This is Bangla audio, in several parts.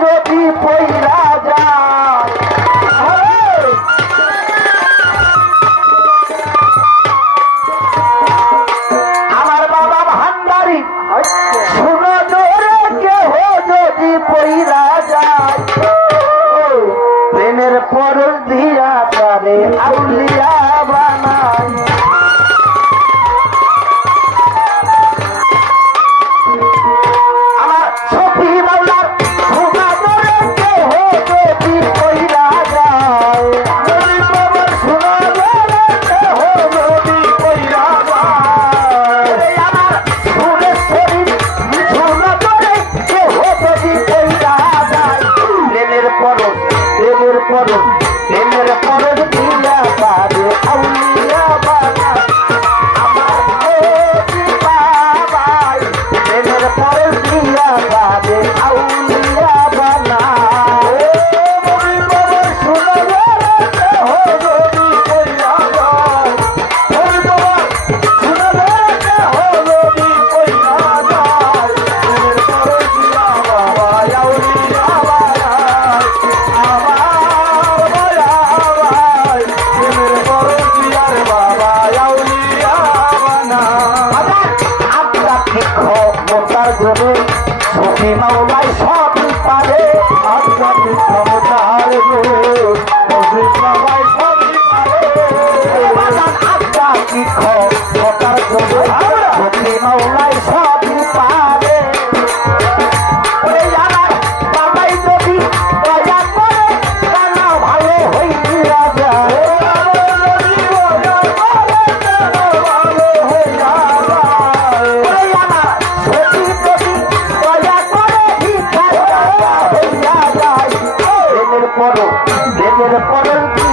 যদি পইলা ওকে মাওলাই সব por el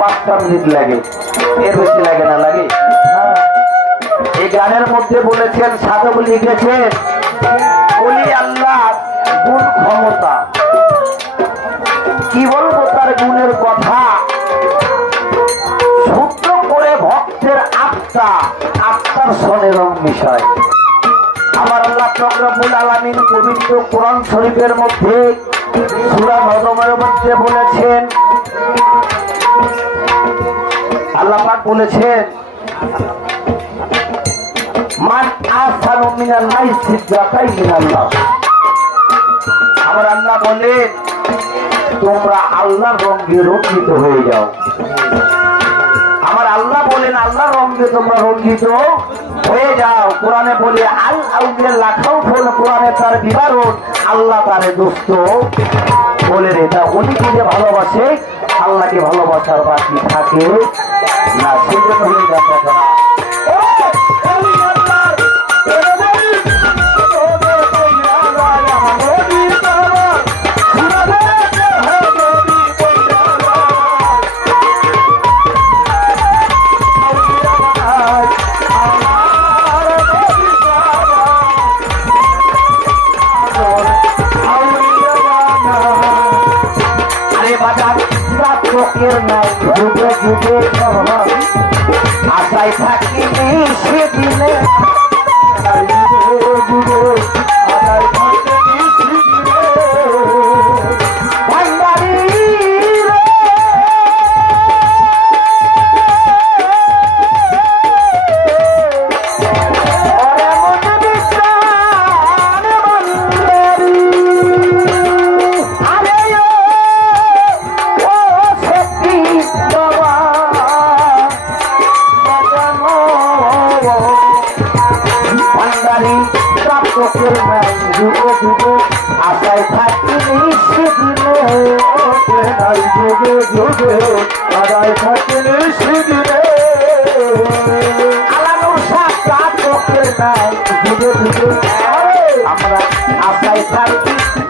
পাঁচ ছ লাগে। এর বেশি লাগে না, লাগে? এই গানের মধ্যে বলেছেন, সাধক লিখেছেন অলি আল্লাহ, গুণ ক্ষমতা। কি তার গুণের কথা? সূত্র করে ভক্তের আত্মা, আত্মার সনে বিষয় আমার আল্লাহ চক্রবুল আলমিন পবিত্র কোরআন শরীফের মধ্যে সুরা নজমের মধ্যে বলেছেন আল্লাহ পাক বলেছেন, মান মিনাল মিনাল্লাহ। আমার আল্লাহ বলেন, তোমরা রঞ্জিত হয়ে যাও। আমার আল্লাহ বলেন, আল্লাহর রঙে তোমরা রঞ্জিত হয়ে যাও। কোরআনে বলে, আল আউলের লাখাও ফোন কোরআনে তার বিবারণ আল্লাহ তারে দোস্ত বলে রে। তা উনি যে ভালোবাসে আল্লাহকে ভালোবাসার বাকি থাকে। না কোথায় থাকিলে সে দিলে চোখের মান যুগে যুগে আশায় থাকি নিশ্চে দিলে যুগে যুগে আশায় থাকি নিশ্চে দিলে আলানুর সাথে চোখের মান যুগে যুগে আমরা আশায় থাকি